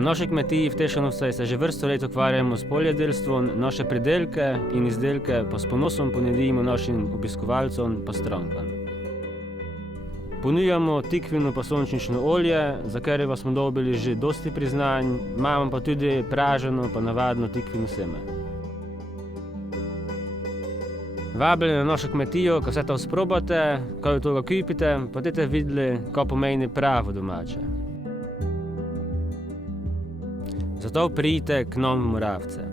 Na naši kmetiji v Tešanovcih se že vrsto let ukvarjamo s poljedelstvom, naše pridelke in izdelke pa s ponosom ponudimo našim obiskovalcem pa strankam. Ponujamo tikvino pa sončnično olje, za katerega smo dobili že dosti priznanj, imamo pa tudi praženo pa navadno tikvino seme. Vabljeni na našo kmetijo, ko vse to sprobate, ko jo toga kupite, pa boste videli, kaj pomeni pravo domače. Zato pridite k nam v Moravce.